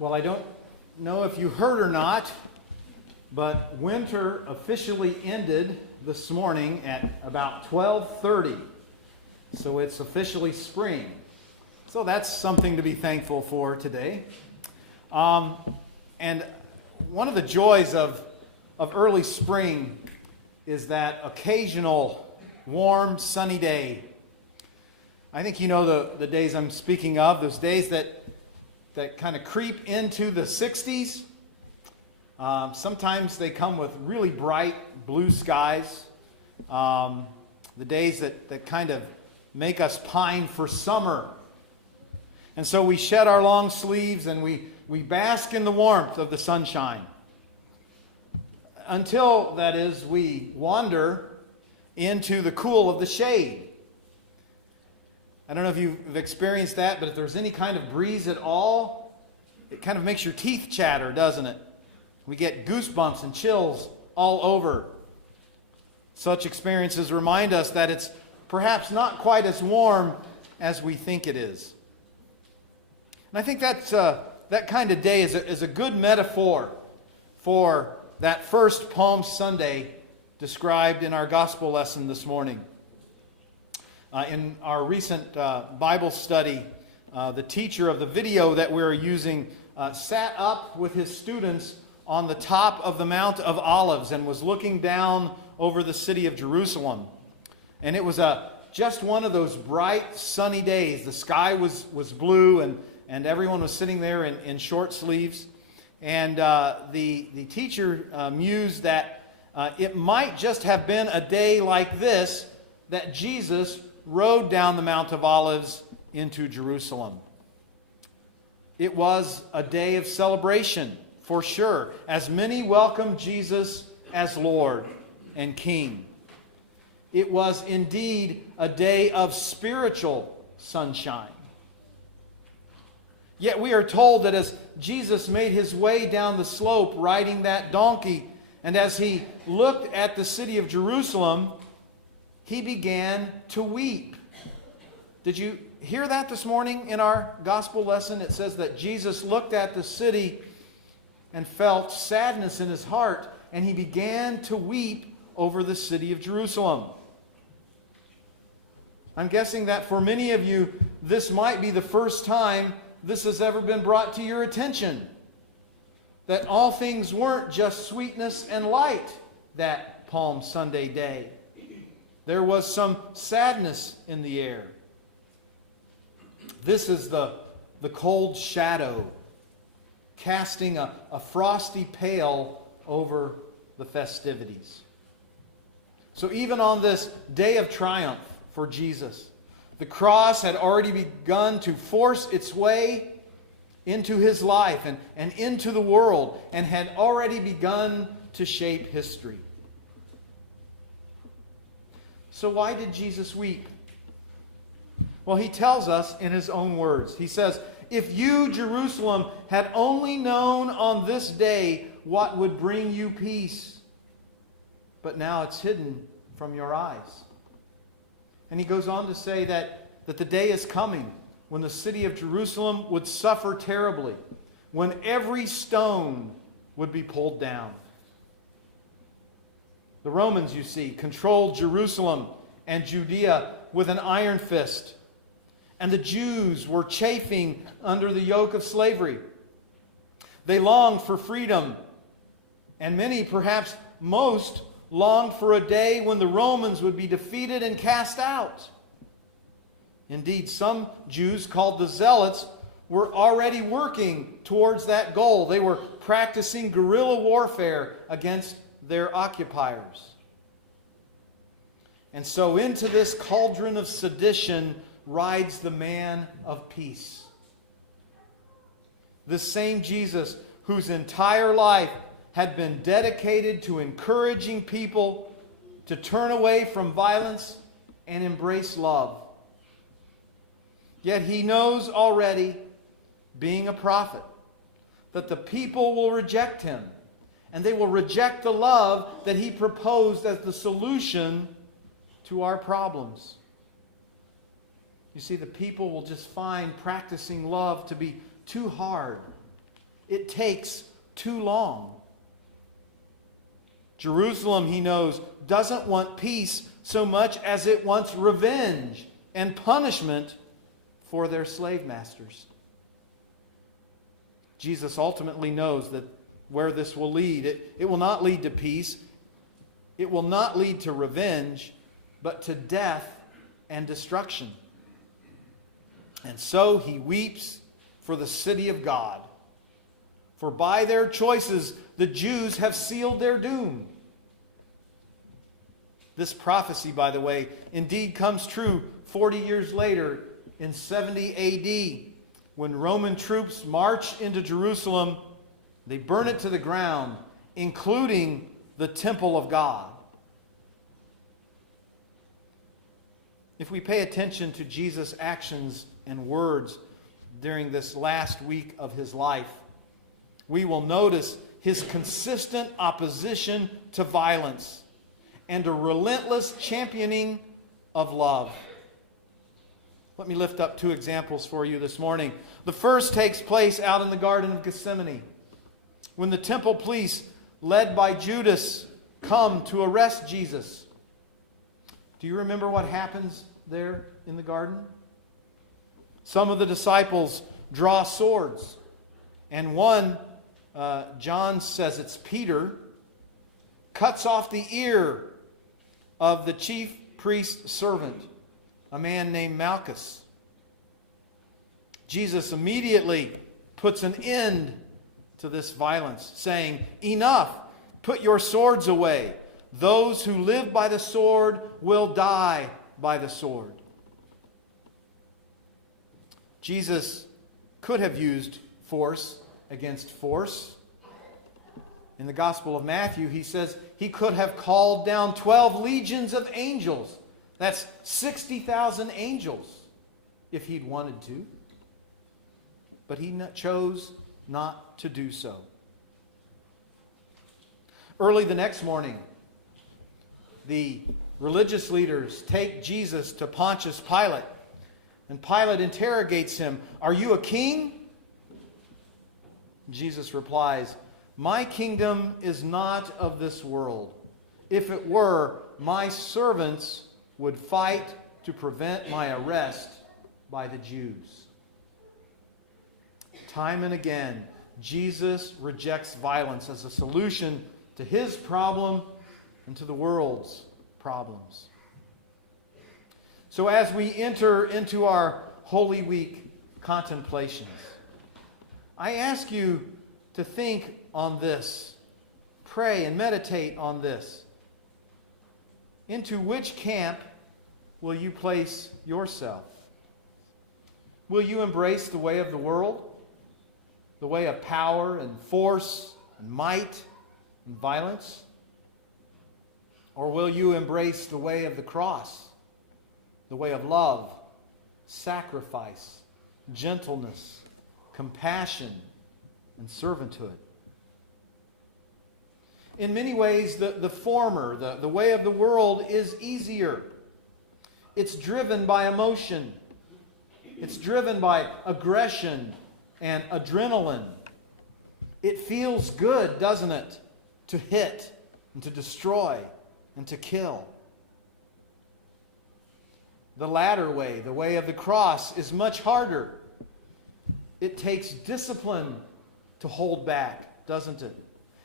Well, I don't know if you heard or not, but winter officially ended this morning at about 12:30. So it's officially spring. So that's something to be thankful for today. And one of the joys of early spring is that occasional warm, sunny day. I think you know the days I'm speaking of, those days that kind of creep into the 60s. Sometimes they come with really bright blue skies. The days that kind of make us pine for summer. And so we shed our long sleeves and we bask in the warmth of the sunshine. Until, that is, we wander into the cool of the shade. I don't know if you've experienced that, but if there's any kind of breeze at all, it kind of makes your teeth chatter, doesn't it? We get goosebumps and chills all over. Such experiences remind us that it's perhaps not quite as warm as we think it is. And I think that kind of day is a good metaphor for that first Palm Sunday described in our gospel lesson this morning. In our recent Bible study, the teacher of the video that we're using sat up with his students on the top of the Mount of Olives and was looking down over the city of Jerusalem. And it was just one of those bright, sunny days. The sky was blue and everyone was sitting there in short sleeves. And the teacher mused that it might just have been a day like this that Jesus rode down the Mount of Olives into Jerusalem. It was a day of celebration, for sure, as many welcomed Jesus as Lord and King. It was indeed a day of spiritual sunshine. Yet we are told that as Jesus made his way down the slope riding that donkey, and as he looked at the city of Jerusalem, he began to weep. Did you hear that this morning in our gospel lesson? It says that Jesus looked at the city and felt sadness in his heart, and he began to weep over the city of Jerusalem. I'm guessing that for many of you, this might be the first time this has ever been brought to your attention. That all things weren't just sweetness and light that Palm Sunday day. There was some sadness in the air. This is the cold shadow casting a frosty pale over the festivities. So even on this day of triumph for Jesus, the cross had already begun to force its way into his life and into the world, and had already begun to shape history. So why did Jesus weep? Well, he tells us in his own words. He says, "If you, Jerusalem, had only known on this day what would bring you peace, but now it's hidden from your eyes." And he goes on to say that the day is coming when the city of Jerusalem would suffer terribly, when every stone would be pulled down. The Romans, you see, controlled Jerusalem and Judea with an iron fist. And the Jews were chafing under the yoke of slavery. They longed for freedom. And many, perhaps most, longed for a day when the Romans would be defeated and cast out. Indeed, some Jews, called the Zealots, were already working towards that goal. They were practicing guerrilla warfare against their occupiers. And so into this cauldron of sedition rides the man of peace. This same Jesus whose entire life had been dedicated to encouraging people to turn away from violence and embrace love. Yet he knows already, being a prophet, that the people will reject him, and they will reject the love that he proposed as the solution to our problems. You see, the people will just find practicing love to be too hard It takes too long. Jerusalem, he knows, doesn't want peace so much as it wants revenge and punishment for their slave masters. Jesus ultimately knows that where this will lead, it will not lead to peace. It will not lead to revenge, but to death and destruction. And so he weeps for the city of God. For by their choices, the Jews have sealed their doom. This prophecy, by the way, indeed comes true 40 years later in 70 A.D. when Roman troops march into Jerusalem. They burn it to the ground, including the temple of God. If we pay attention to Jesus' actions and words during this last week of his life, we will notice his consistent opposition to violence and a relentless championing of love. Let me lift up two examples for you this morning. The first takes place out in the Garden of Gethsemane, when the temple police, led by Judas, come to arrest Jesus. Do you remember what happens there in the garden? Some of the disciples draw swords, and one, John says it's Peter, cuts off the ear of the chief priest's servant, a man named Malchus. Jesus immediately puts an end to this violence, saying, "Enough! Put your swords away. Those who live by the sword will die by the sword." Jesus could have used force against force. In the Gospel of Matthew, he says he could have called down 12 legions of angels. That's 60,000 angels if he'd wanted to. But he chose not to do so. Early the next morning, the religious leaders take Jesus to Pontius Pilate, and Pilate interrogates him, "Are you a king?" Jesus replies, "My kingdom is not of this world. If it were, my servants would fight to prevent my arrest by the Jews." Time and again, Jesus rejects violence as a solution to his problem and to the world's problems. So as we enter into our Holy Week contemplations, I ask you to think on this, pray and meditate on this. Into which camp will you place yourself? Will you embrace the way of the world? The way of power and force and might and violence? Or will you embrace the way of the cross? The way of love, sacrifice, gentleness, compassion, and servanthood? In many ways, the former, the way of the world, is easier. It's driven by emotion. It's driven by aggression and adrenaline. It feels good, doesn't it, to hit and to destroy and to kill. The latter way, the way of the cross, is much harder. It takes discipline to hold back, doesn't it?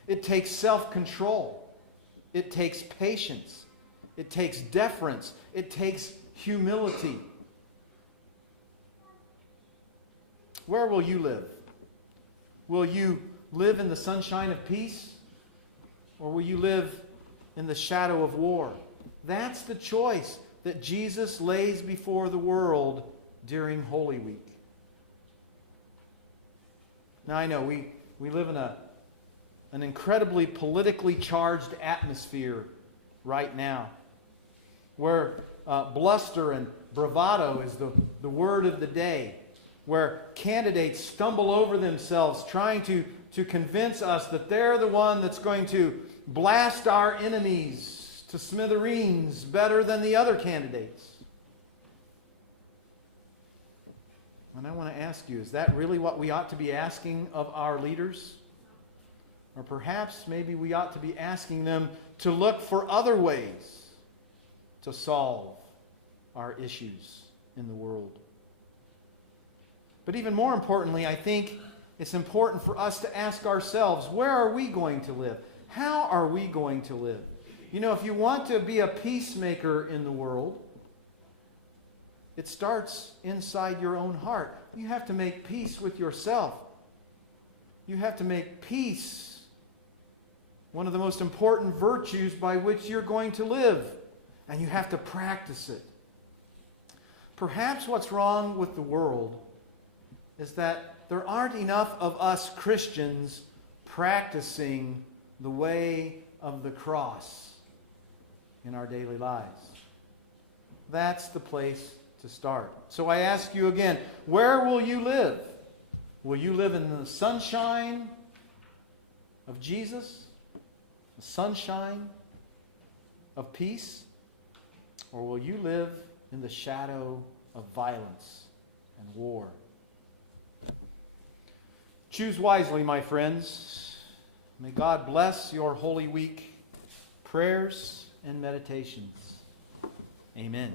It takes self-control. It takes patience. It takes deference. It takes humility. Where will you live? Will you live in the sunshine of peace? Or will you live in the shadow of war? That's the choice that Jesus lays before the world during Holy Week. Now I know we live in an incredibly politically charged atmosphere right now, where bluster and bravado is the word of the day, where candidates stumble over themselves trying to convince us that they're the one that's going to blast our enemies to smithereens better than the other candidates. And I want to ask you, is that really what we ought to be asking of our leaders? Or perhaps maybe we ought to be asking them to look for other ways to solve our issues in the world. But even more importantly, I think it's important for us to ask ourselves, where are we going to live? How are we going to live? You know, if you want to be a peacemaker in the world, it starts inside your own heart. You have to make peace with yourself. You have to make peace one of the most important virtues by which you're going to live. And you have to practice it. Perhaps what's wrong with the world is that there aren't enough of us Christians practicing the way of the cross in our daily lives. That's the place to start. So I ask you again, where will you live? Will you live in the sunshine of Jesus? The sunshine of peace? Or will you live in the shadow of violence and war? Choose wisely, my friends. May God bless your Holy Week prayers and meditations. Amen.